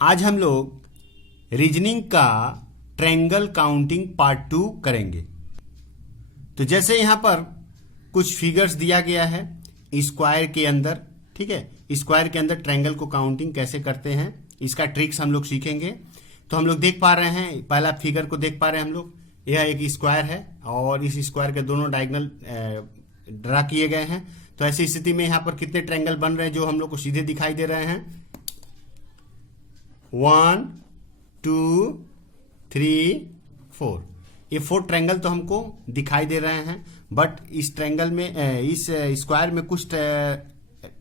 आज हम लोग रीजनिंग का ट्रायंगल काउंटिंग पार्ट 2 करेंगे। तो जैसे यहाँ पर कुछ फिगर्स दिया गया है स्क्वायर के अंदर, ठीक है। स्क्वायर के अंदर ट्रायंगल को काउंटिंग कैसे करते हैं इसका ट्रिक्स हम लोग सीखेंगे। तो हम लोग देख पा रहे हैं, पहला फिगर को देख पा रहे हैं हम लोग, यह एक स्क्वायर है और इस स्क्वायर के दोनों डायगोनल ड्रा किए गए हैं। तो ऐसी स्थिति में यहाँ पर कितने ट्रायंगल बन रहे हैं जो हम लोग को सीधे दिखाई दे रहे हैं? 1 2 3 4। ये 4 ट्रायंगल तो हमको दिखाई दे रहे हैं, बट इस ट्रायंगल में इस स्क्वायर में कुछ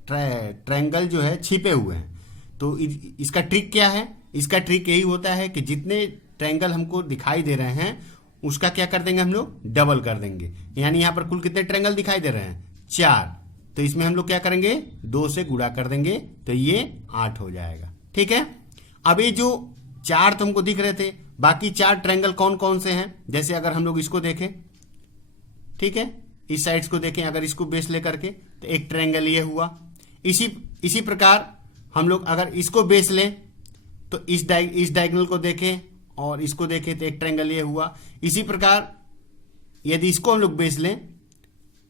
ट्रायंगल जो है छिपे हुए हैं। तो इसका ट्रिक क्या है? इसका ट्रिक यही होता है कि जितने ट्रायंगल हमको दिखाई दे रहे हैं उसका क्या कर देंगे हम लोग? डबल कर देंगे। यानी यहाँ पर कुल कितने ट्रायंगल दिखाई दे रहे हैं? 4। तो इसमें हम लोग क्या करेंगे? 2 से गुणा कर देंगे तो ये 8 हो जाएगा, ठीक है। अब ये जो 4 तुमको दिख रहे थे, बाकी 4 ट्रायंगल कौन कौन से हैं? जैसे अगर हम लोग इसको देखें, ठीक है, इस साइड्स को देखें, अगर इसको बेस लेकर के तो एक ट्रायंगल ये हुआ। इसी प्रकार हम लोग अगर इसको बेस लें तो इस डायगोनल को देखें और इसको देखें तो एक ट्रायंगल ये हुआ। इसी प्रकार यदि इसको हम लोग बेस लें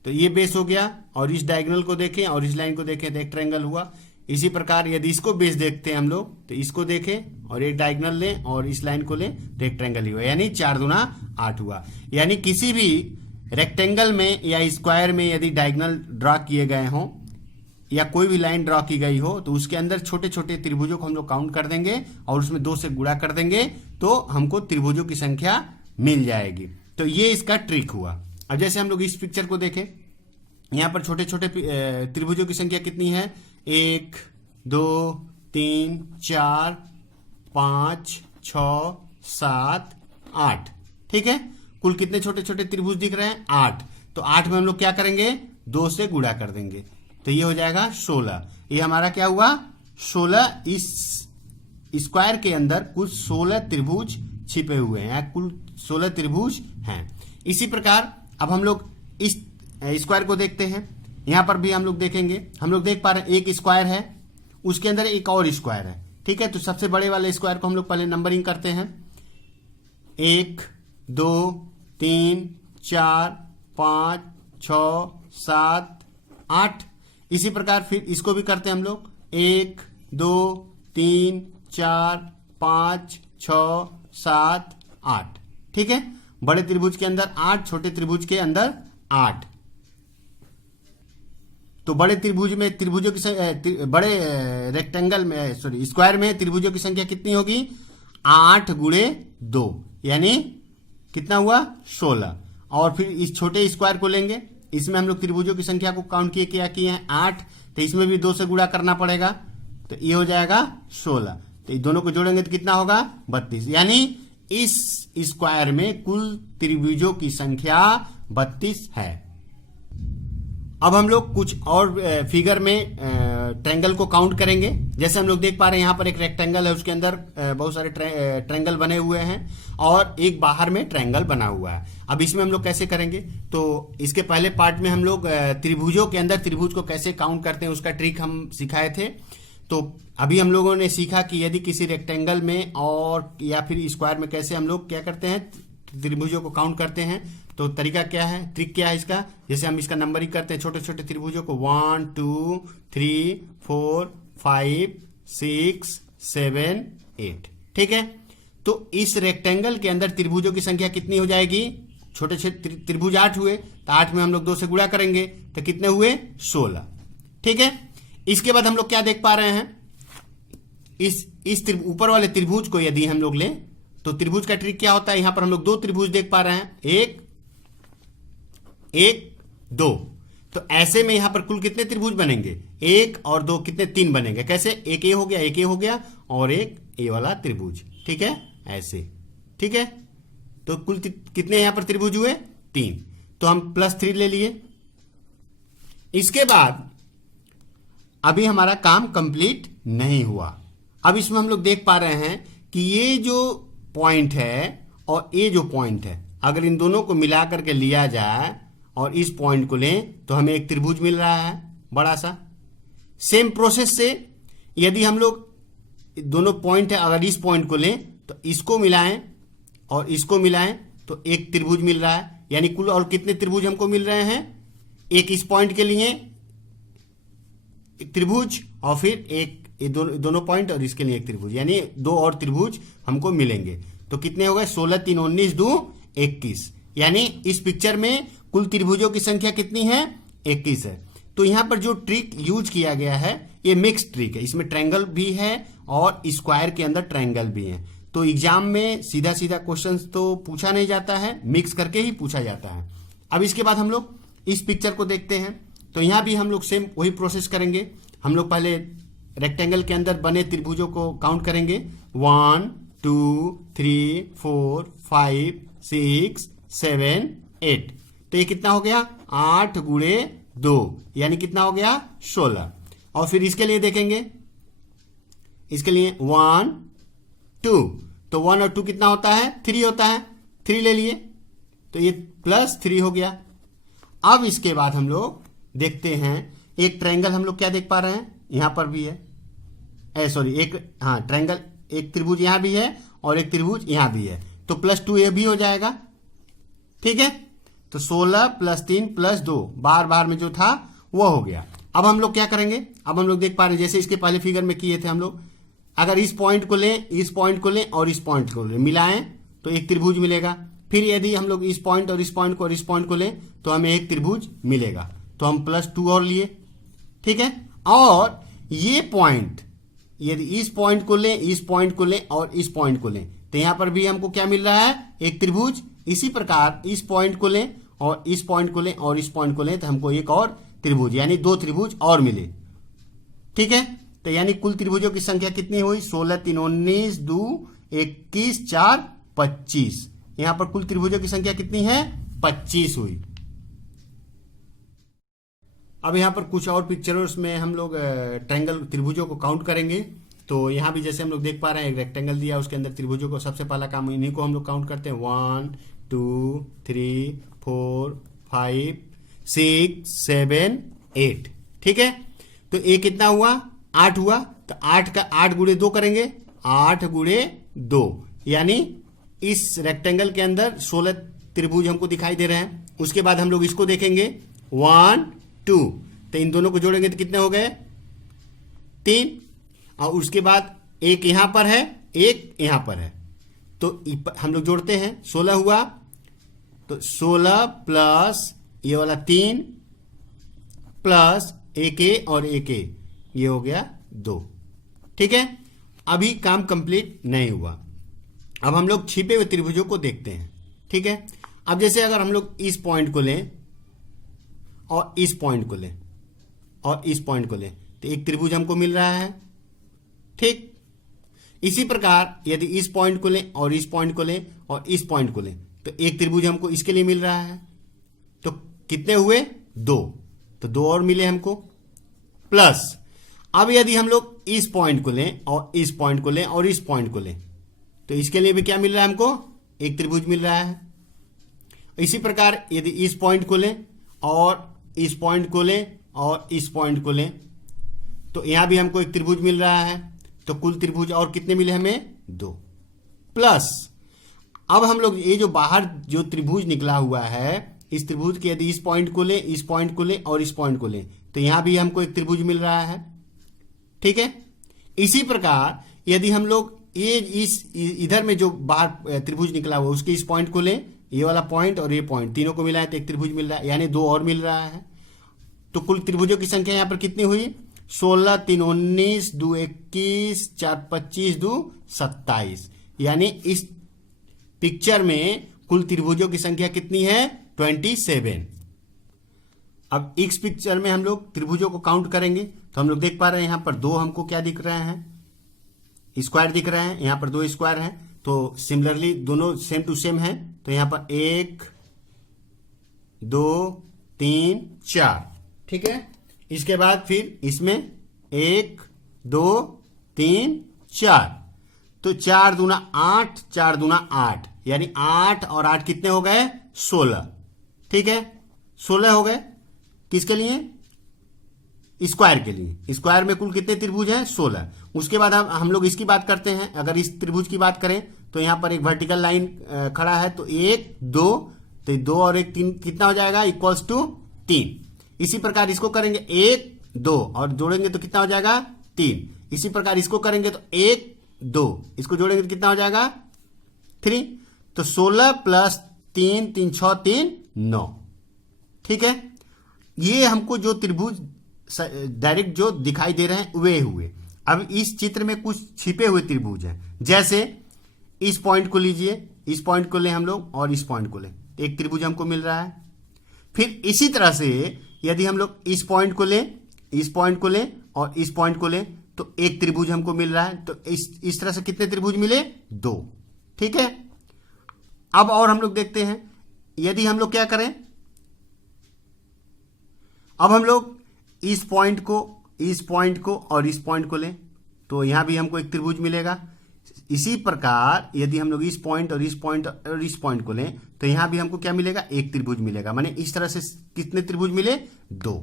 तो ये बेस हो गया, और इस डायगोनल को देखें और इस लाइन को देखें तो एक ट्रायंगल हुआ। इसी प्रकार यदि इसको बेस देखते हैं हम लोग तो इसको देखें और एक डायगोनल लें और इस लाइन को लें तो एक ट्रायंगल ही हुआ। यानी 4 दूना 8 हुआ। यानी किसी भी रेक्टेंगल में या स्क्वायर में यदि डायगोनल ड्रा किए गए हों या कोई भी लाइन ड्रा की गई हो तो उसके अंदर छोटे छोटे त्रिभुजों को हम लोग काउंट कर देंगे और उसमें 2 से गुणा कर देंगे तो हमको त्रिभुजों की संख्या मिल जाएगी। तो ये इसका ट्रिक हुआ। अब जैसे हम लोग इस पिक्चर को देखें, यहाँ पर छोटे छोटे त्रिभुजों की संख्या कितनी है? 1 2 3 4 5 6 7 8, ठीक है। कुल कितने छोटे छोटे त्रिभुज दिख रहे हैं? 8। तो 8 में हम लोग क्या करेंगे? 2 से गुणा कर देंगे तो ये हो जाएगा 16। ये हमारा क्या हुआ? 16। इस स्क्वायर के अंदर कुल 16 त्रिभुज छिपे हुए हैं, कुल 16 त्रिभुज हैं। इसी प्रकार अब हम लोग इस स्क्वायर को देखते हैं। यहां पर भी हम लोग देखेंगे, हम लोग देख पा रहे हैं एक स्क्वायर है, उसके अंदर एक और स्क्वायर है, ठीक है। तो सबसे बड़े वाले स्क्वायर को हम लोग पहले नंबरिंग करते हैं। 1 2 3 4 5 6 7 8। इसी प्रकार फिर इसको भी करते हैं हम लोग। 1 2 3 4 5 6 7 8, ठीक है। बड़े त्रिभुज के अंदर 8, छोटे त्रिभुज के अंदर 8। तो बड़े त्रिभुज में त्रिभुजों की बड़े रेक्टेंगल में स्क्वायर में त्रिभुजों की संख्या कितनी होगी? 8 गुणे 2, यानी कितना हुआ? 16। और फिर इस छोटे स्क्वायर को लेंगे, इसमें हम लोग त्रिभुजों की संख्या को काउंट किया हैं 8, तो इसमें भी 2 से गुणा करना पड़ेगा तो ये हो जाएगा 16। तो ये दोनों को जोड़ेंगे तो कितना होगा? 32। यानी इस स्क्वायर में कुल त्रिभुजों की संख्या 32 है। अब हम लोग कुछ और फिगर में ट्रायंगल को काउंट करेंगे। जैसे हम लोग देख पा रहे हैं यहाँ पर एक रेक्टेंगल है, उसके अंदर बहुत सारे ट्रायंगल बने हुए हैं और एक बाहर में ट्रायंगल बना हुआ है। अब इसमें हम लोग कैसे करेंगे? तो इसके पहले पार्ट में हम लोग त्रिभुजों के अंदर त्रिभुज को कैसे काउंट करते हैं उसका ट्रिक हम सिखाए थे। तो अभी हम लोगों ने सीखा कि यदि किसी रेक्टेंगल में और या फिर स्क्वायर में कैसे हम लोग क्या करते हैं, त्रिभुजों को काउंट करते हैं। तो तरीका क्या है, ट्रिक क्या है इसका? जैसे हम इसका नंबरिंग करते हैं छोटे छोटे त्रिभुजों को 1 2 3 4 5 6 7 8, ठीक है। तो इस रेक्टेंगल के अंदर त्रिभुजों की संख्या कितनी हो जाएगी? छोटे छोटे त्रिभुज 8 हुए तो 8 में हम लोग 2 से गुणा करेंगे तो कितने हुए? 16, ठीक है। इसके बाद हम लोग क्या देख पा रहे हैं? इस ऊपर वाले त्रिभुज को यदि हम लोग लें तो त्रिभुज का ट्रिक क्या होता है? यहां पर हम लोग 2 त्रिभुज देख पा रहे हैं, 1 1 2। तो ऐसे में यहां पर कुल कितने त्रिभुज बनेंगे? 1 और 2 कितने? 3 बनेंगे। कैसे? एक ये हो गया, एक ये हो गया और एक ये वाला त्रिभुज, ठीक है, ऐसे, ठीक है। तो कुल कितने यहां पर त्रिभुज हुए? 3। तो हम +3 ले लिए। इसके बाद अभी हमारा काम कंप्लीट नहीं हुआ। अब इसमें हम लोग देख पा रहे हैं कि ये जो पॉइंट है और ये जो पॉइंट है, अगर इन दोनों को मिला करके लिया जाए और इस पॉइंट को लें तो हमें एक त्रिभुज मिल रहा है बड़ा सा। सेम प्रोसेस से यदि हम लोग दोनों पॉइंट है, अगर इस पॉइंट को लें तो इसको मिलाएं और इसको मिलाएं तो एक त्रिभुज मिल रहा है। यानी कुल और कितने त्रिभुज हमको मिल रहे हैं? एक इस पॉइंट के लिए एक त्रिभुज और फिर एक ये दोनों पॉइंट और इसके लिए एक त्रिभुज, यानी दो और त्रिभुज हमको मिलेंगे। तो कितने हो गए? 16 3 19 2 21। यानी इस पिक्चर में कुल त्रिभुजों की संख्या कितनी है? 21 है। तो यहां पर जो ट्रिक यूज किया गया है ये मिक्स ट्रिक है, इसमें ट्रायंगल भी है और स्क्वायर के अंदर ट्रायंगल भी है। तो एग्जाम में सीधा सीधा क्वेश्चंस तो पूछा नहीं जाता है, मिक्स करके ही पूछा जाता है। अब इसके बाद हम लोग इस पिक्चर को देखते हैं। तो यहां भी हम लोग सेम वही प्रोसेस करेंगे। हम लोग पहले रेक्टेंगल के अंदर बने त्रिभुजों को काउंट करेंगे। 1 2 3 4 5 6 7 8। तो ये कितना हो गया? 8 गुणे 2, यानी कितना हो गया? 16। और फिर इसके लिए देखेंगे, इसके लिए 1 2, तो 1 और 2 कितना होता है? 3 होता है। 3 ले लिए तो ये +3 हो गया। अब इसके बाद हम लोग देखते हैं एक ट्रायंगल हम लोग क्या देख पा रहे हैं, यहां पर भी है, एक ट्रायंगल, एक त्रिभुज यहां भी है और एक त्रिभुज यहां भी है। तो +2 ये भी हो जाएगा। ठीक है, तो 16 + 3 + 2 बार बार में जो था वो हो गया। अब हम लोग क्या करेंगे? अब हम लोग देख पा रहे हैं जैसे इसके पहले फिगर में किए थे हम लोग, अगर इस पॉइंट को लें, इस पॉइंट को लें और इस पॉइंट को लें, मिलाएं तो एक त्रिभुज मिलेगा। फिर यदि हम लोग इस पॉइंट और इस पॉइंट को और इस पॉइंट को लें तो हमें एक त्रिभुज मिलेगा। तो हम +2 और लिए। ठीक है, और ये पॉइंट यदि इस पॉइंट को लें, इस पॉइंट को लें और इस पॉइंट को लें तो यहां पर भी हमको क्या मिल रहा है? एक त्रिभुज। इसी प्रकार इस पॉइंट को लें और इस पॉइंट को लें और इस पॉइंट को लें तो हमको एक और त्रिभुज, यानी 2 त्रिभुज और मिले। ठीक है, तो यानी कुल त्रिभुजों की संख्या कितनी हुई? 16 3 19 2 21 4 25। यहां पर कुल त्रिभुजों की संख्या कितनी है? 25 हुई। अब यहां पर कुछ और पिक्चर्स में हम लोग ट्रायंगल त्रिभुजों को काउंट करेंगे। तो यहां भी जैसे हम लोग देख पा रहे हैं एक रेक्टेंगल दिया, उसके अंदर त्रिभुजों को सबसे पहला काम इन्हीं को हम लोग काउंट करते हैं। 1 2 3 4 5 6 7 8। ठीक है, तो ये कितना हुआ? 8 हुआ। तो 8 का 8 गुणे 2 करेंगे, 8 गुणे 2, यानी इस रेक्टेंगल के अंदर 16 त्रिभुज हमको दिखाई दे रहे हैं। उसके बाद हम लोग इसको देखेंगे 1 2, तो इन दोनों को जोड़ेंगे तो कितने हो गए? 3। और उसके बाद एक यहां पर है, एक यहां पर है, तो हम लोग जोड़ते हैं, 16 हुआ। तो 16 प्लस ये वाला 3 प्लस एक ए और एक ए, ये हो गया 2। ठीक है, अभी काम कंप्लीट नहीं हुआ। अब हम लोग छिपे हुए त्रिभुजों को देखते हैं। ठीक है, अब जैसे अगर हम लोग इस पॉइंट को लें और इस पॉइंट को लें और इस पॉइंट को लें तो एक त्रिभुज हमको मिल रहा है। ठीक, इसी प्रकार यदि इस पॉइंट को लें और इस पॉइंट को लें और इस पॉइंट को लें तो एक त्रिभुज हमको इसके लिए मिल रहा है। तो कितने हुए? 2। तो 2 और मिले हमको। प्लस अब यदि हम लोग इस पॉइंट को लें और इस पॉइंट को लें और इस पॉइंट को लें तो इसके लिए भी क्या मिल रहा है हमको? एक त्रिभुज मिल रहा है। इसी प्रकार यदि इस पॉइंट को लें और इस पॉइंट को लें और इस पॉइंट को लें तो यहां भी हमको एक त्रिभुज मिल रहा है। तो कुल त्रिभुज और कितने मिले हमें? 2। प्लस अब हम लोग ये जो बाहर जो त्रिभुज निकला हुआ है, इस त्रिभुज के यदि इस पॉइंट को लें, इस पॉइंट को लें और इस पॉइंट को लें तो यहां भी हमको एक त्रिभुज मिल रहा है। ठीक है, इसी प्रकार यदि हम लोग ये इस इधर में जो बाहर त्रिभुज निकला हुआ उसके इस पॉइंट को लें, ये वाला पॉइंट और ये पॉइंट तीनों को मिलाएं तो एक त्रिभुज मिल रहा है, यानी 2 और मिल रहा है। तो कुल त्रिभुजों की संख्या यहां पर कितनी हुई? 16 3 19 2 21 4 25 2 27। यानी इस पिक्चर में कुल त्रिभुजों की संख्या कितनी है? 27। अब इस पिक्चर में हम लोग त्रिभुजों को काउंट करेंगे तो हम लोग देख पा रहे हैं यहां पर 2 हमको क्या दिख रहे हैं? स्क्वायर दिख रहे हैं। यहां पर 2 स्क्वायर हैं, तो सिमिलरली दोनों सेम टू सेम है। तो यहां पर 1 2 3 4। ठीक है, इसके बाद फिर इसमें 1 2 3 4, तो 4 दूना 8 4 दूना 8, यानी 8 और 8 कितने हो गए? 16। ठीक है, 16 हो गए। किसके लिए? स्क्वायर के लिए। स्क्वायर में कुल कितने त्रिभुज हैं? 16। उसके बाद हम लोग इसकी बात करते हैं। अगर इस त्रिभुज की बात करें तो यहाँ पर एक वर्टिकल लाइन खड़ा है, तो 1 2, तो 2 और 1 3 कितना हो जाएगा, इक्वल्स टू 3। इसी प्रकार इसको करेंगे 1 2 और जोड़ेंगे तो कितना हो जाएगा 3। इसी प्रकार इसको करेंगे तो 1 2, इसको जोड़ेंगे तो कितना हो जाएगा 3। तो 16 प्लस 3 3 6 3 9। ठीक है, ये हमको जो त्रिभुज डायरेक्ट जो दिखाई दे रहे हैं वे हुए। अब इस चित्र में कुछ छिपे हुए त्रिभुज हैं, जैसे इस पॉइंट को लीजिए, इस पॉइंट को लें हम लोग और इस पॉइंट को लें, एक त्रिभुज हमको मिल रहा है। फिर इसी तरह से यदि हम लोग इस पॉइंट को लें, इस पॉइंट को लें और इस पॉइंट को लें तो एक त्रिभुज हमको मिल रहा है। तो इस तरह से कितने त्रिभुज मिले, 2। ठीक है, अब और हम लोग देखते हैं, यदि हम लोग क्या करें, अब हम लोग इस पॉइंट को और इस पॉइंट को लें तो यहां भी हमको एक त्रिभुज मिलेगा। इसी प्रकार यदि हम लोग इस पॉइंट और इस पॉइंट और इस पॉइंट को लें तो यहां भी हमको क्या मिलेगा, एक त्रिभुज मिलेगा। माने इस तरह से कितने त्रिभुज मिले, 2।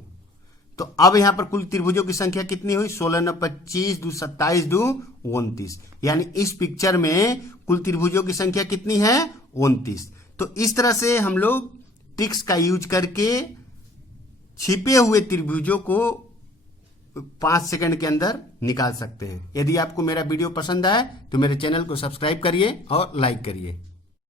तो अब यहां पर कुल त्रिभुजों की संख्या कितनी हुई, 16 9 25 2 27 2 29। यानी इस पिक्चर में कुल त्रिभुजों की संख्या कितनी है, 29। तो इस तरह से हम लोग ट्रिक्स का यूज करके छिपे हुए त्रिभुजों को 5 सेकंड के अंदर निकाल सकते हैं। यदि आपको मेरा वीडियो पसंद आए तो मेरे चैनल को सब्सक्राइब करिए और लाइक करिए।